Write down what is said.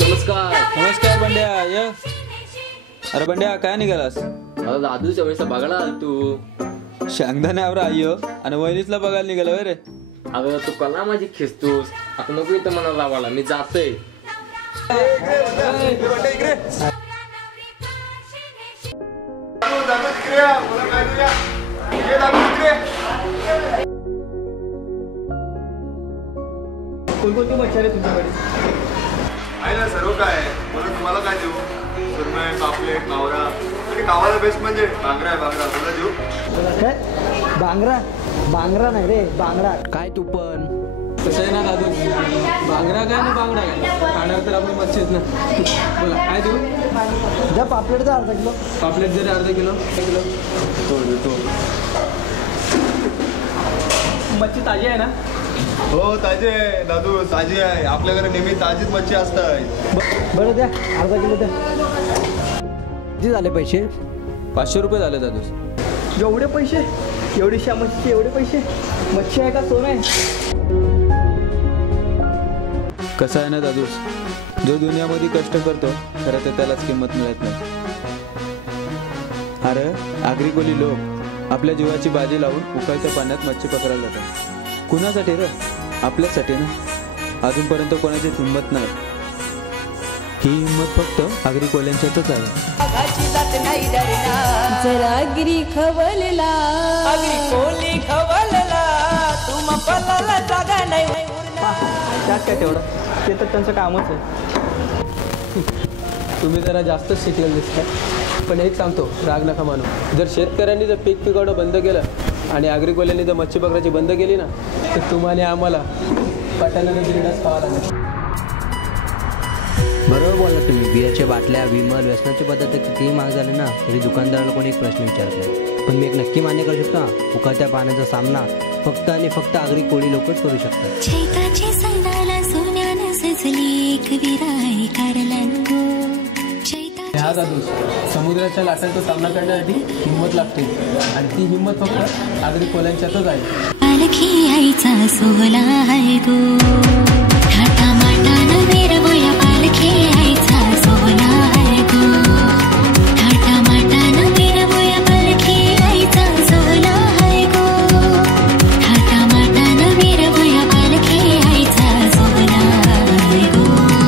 नमस्कार. नमस्कार बंड्या. ये अरे बंड्या काय निघालास? अरे दादू चवळीचा बघायला तू शेंगदाण्यावर आयो आणि वहिनीसला बघायला निघाला रे. अगं तू कला माझी खिस्तूस. आता नको इथं मला लावायला, मी जातोय. कोणकोणती मच्छी आहे तुमच्याकडे? आहे ना सर्व काय आहे. म्हणून तुम्हाला काय देऊ? सुरमई, पापलेट, मावरा आणि गावाला बेस्ट म्हणजे बांगडा आहे. बांगडा तुला देऊ? काय बांगडा? बांगडा नाही रे, बांगडा. काय तू पण कसं आहे ना दादू, बांगडा काय ना बांगडा काय खाणार तर आपण मच्छीच ना. बोला काय देऊ? द्या पापलेटचा अर्धा किलो. पापलेट जरी अर्धा किलो. तो मच्छी ताजी आहे ना? हो ताजी आहे दादू, ताजी आहे. आपल्याकडे नेहमी ताजीच मच्छी असतात. बरं द्या अर्धा किलो द्या. किती झाले पैसे? 500 रुपये झाले दादू. एवढे पैसे? एवढीशा मच्छीचे एवढे पैसे? मच्छी आहे का सोनं आहे? कसं आहे ना दादूस, जो दुनियामध्ये कष्ट करतो खरं तर त्यालाच किंमत मिळत नाही. अरे आगरी कोली लोक आपल्या जीवाची बाजी लावून उकळत्या पाण्यात मच्छी पकडायला जातात. कुणासाठी रे? आपल्यासाठी ना. अजूनपर्यंत कोणाची हिंमत नाही. ही हिंमत फक्त आगरी कोल्यांच्यातच आहे. जरा आगरी खवलला, आगरी कोली खवलला, तुम पल्ला जागा नाही. त्यात काय तेवढं, ते तर त्यांचं कामच आहे. तुम्ही जरा जास्तच शिकलेलं दिसताय. पण एक सांगतो, राग नका मानू. जर शेतकऱ्यांनी जर पीक पिकवणं बंद केलं आणि आगरीकोल्यांनी जर मच्छी पकडायची बंद केली ना, तर तुम्हाला आम्हाला पटाण्यानं बिरडाच खावा लागेल. बरोबर बोलला तुम्ही. बिअरच्या बाटल्या, विमल, व्यसनाचे पदार्थ कितीही महाग झाले ना तरी दुकानदाराला कोणी एक प्रश्न विचारत नाही. पण मी एक नक्की मान्य करू शकतो, उकळत्या पाण्याचा सामना फक्त आणि फक्त आगरी कोळी लोकच करू शकतात. चैताची सैनाला सोन्यानं सजली एक विराई कारलांगो. ह्या दादू, समुद्राच्या लाटांचा सामना करण्यासाठी हिंमत लागते आणि ती हिंमत फक्त आगरी कोल्यांच्यातच आहे. पालखी आईचा सोहळा आहे गो.